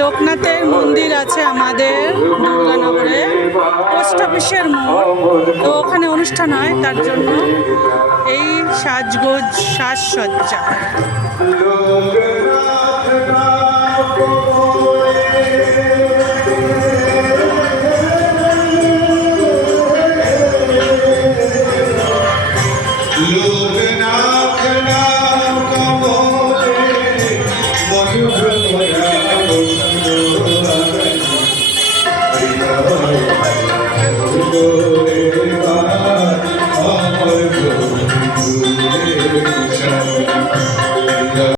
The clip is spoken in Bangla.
লোকনাথের মন্দির আছে আমাদের দুর্গানগরে, পোস্ট অফিসের মোড়। তো ওখানে অনুষ্ঠান হয়, তার জন্য এই সাজগোজ সাজসজ্জা।